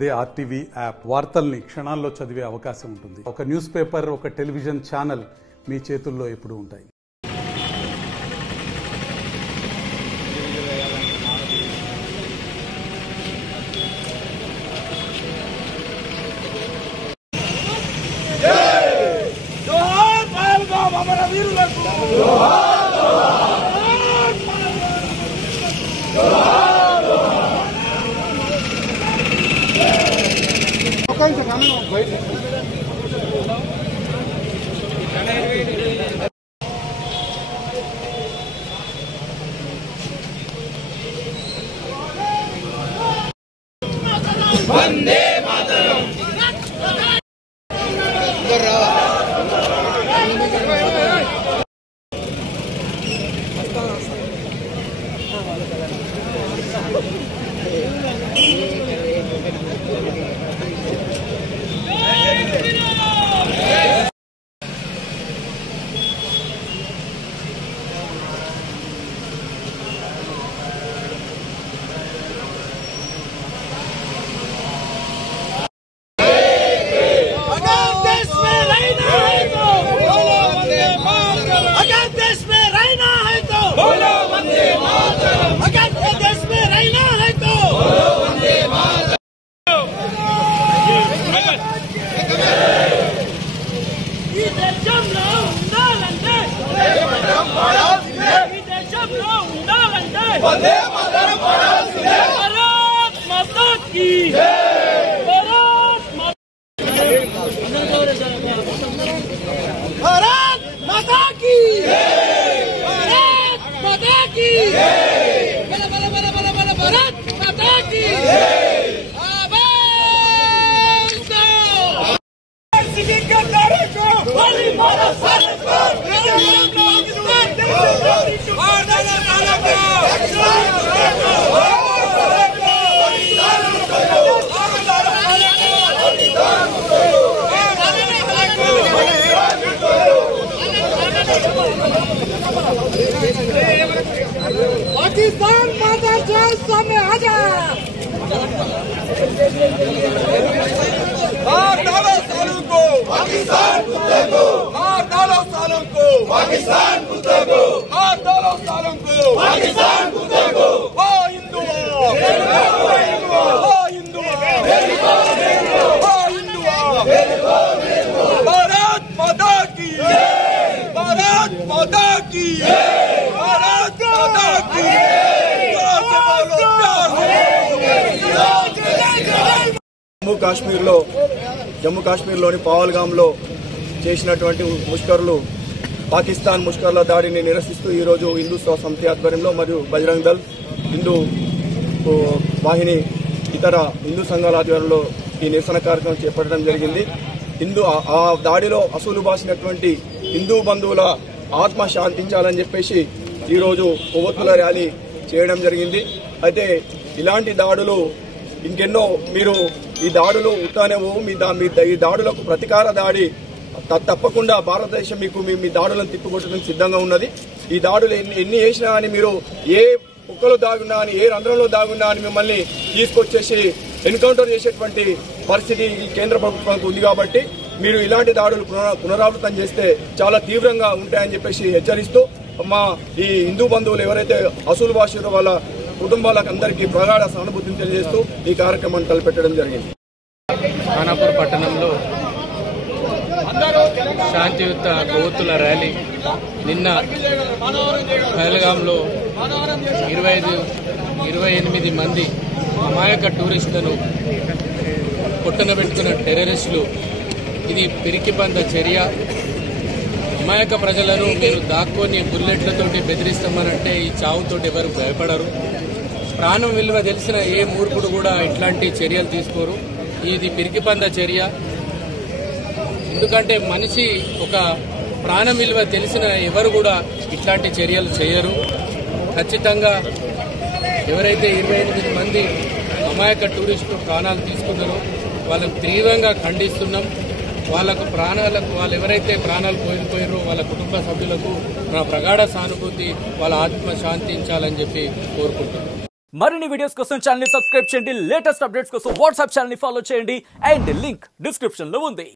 అదే RTV app వార్తల్ని క్షణాల్లో చదివే అవకాశం ఉంటుంది. ఒక న్యూస్ పేపర్, ఒక టెలివిజన్ ఛానల్ మీ చేతుల్లో ఎప్పుడూ ఉంటాయి. వందే మాతరం पाकिस्तान माता सामने आ जा। मार डालो सालों को पाकिस्तान कुत्ते को, मार डालो सालों को पाकिस्तान कुत्ते को, मार डालो सालों को पाकिस्तान कुत्ते को। ओ हिंदुओं, ओ हिंदुओं, ओ हिंदुओं, भारत माता की, भारत माता की, भारत माता की। జమ్మూ కాశ్మీర్లోని పహల్గామ్లో చేసినటువంటి ముష్కరులు పాకిస్తాన్ ముష్కరుల దాడిని నిరసిస్తూ ఈరోజు హిందూ సమితి ఆధ్వర్యంలో మరియు బజరంగ్ దళ్, హిందూ వాహిని, ఇతర హిందూ సంఘాల ఆధ్వర్యంలో ఈ నిరసన కార్యక్రమం చేపట్టడం జరిగింది. ఆ దాడిలో అసూలు బాసినటువంటి హిందూ బంధువుల ఆత్మ శాంతించాలని చెప్పేసి ఈరోజు కొవ్వొత్తుల ర్యాలీ చేయడం జరిగింది. అయితే ఇలాంటి దాడులు ఇంకెన్నో, మీరు ఈ దాడులు ఉత్తానేవో, ఈ దాడులకు ప్రతీకార దాడి తప్పకుండా భారతదేశం మీ దాడులను తిప్పికొట్టడానికి సిద్ధంగా ఉన్నది. ఈ దాడులు ఎన్ని చేసినా అని, మీరు ఏ కుక్కలో దాగున్నా అని, ఏ రంధ్రంలో దాగున్నా అని మిమ్మల్ని తీసుకొచ్చేసి ఎన్కౌంటర్ చేసేటువంటి పరిస్థితి ఈ కేంద్ర ప్రభుత్వానికి ఉంది. కాబట్టి మీరు ఇలాంటి దాడులు పునరావృతం చేస్తే చాలా తీవ్రంగా ఉంటాయని చెప్పేసి హెచ్చరిస్తూ, ఈ హిందూ బంధువులు ఎవరైతే అసూలు బాషిరో వాళ్ళ కుటుంబాలకు అందరికీ ప్రగాఢ సానుభూతిని తెలియజేస్తూ ఈ కార్యక్రమాన్ని తలపెట్టడం జరిగింది. ఖానాపూర్ పట్టణంలో శాంతియుత కొవ్వొత్తుల ర్యాలీ నిన్న పహల్గామ్లో 28 మంది అమాయక టూరిస్టులను కొట్టనబెట్టుకున్న టెర్రరిస్టులు. ఇది పిరికిపంద చర్య. అమాయక ప్రజలను మీరు దాక్కొని బుల్లెట్లతోటి బెదిరిస్తామనంటే ఈ చావుతోటి ఎవరు భయపడరు. ప్రాణం విలువ తెలిసిన ఏ మూర్ఖుడు కూడా ఇట్లాంటి చర్యలు తీసుకోరు. ఇది పిరికిపంద చర్య. ఎందుకంటే మనిషి ఒక ప్రాణం విలువ తెలిసిన ఎవరు కూడా ఇట్లాంటి చర్యలు చేయరు. ఖచ్చితంగా ఎవరైతే 28 మంది అమాయక టూరిస్టులు ప్రాణాలు తీసుకున్నారో వాళ్ళకు తీవ్రంగా ఖండిస్తున్నాం. వాళ్ళు ఎవరైతే ప్రాణాలు కోల్పోయారో వాళ్ళ కుటుంబ సభ్యులకు నా ప్రగాఢ సానుభూతి, వాళ్ళ ఆత్మ శాంతించాలని చెప్పి కోరుకుంటున్నాం. మరిన్ని వీడియోస్ కోసం ఛానల్ ని సబ్స్క్రైబ్ చేయండి, లేటెస్ట్ అప్డేట్స్ కోసం వాట్సాప్ ఛానల్ ని ఫాలో చేయండి అండ్ లింక్ డిస్క్రిప్షన్ లో ఉంది.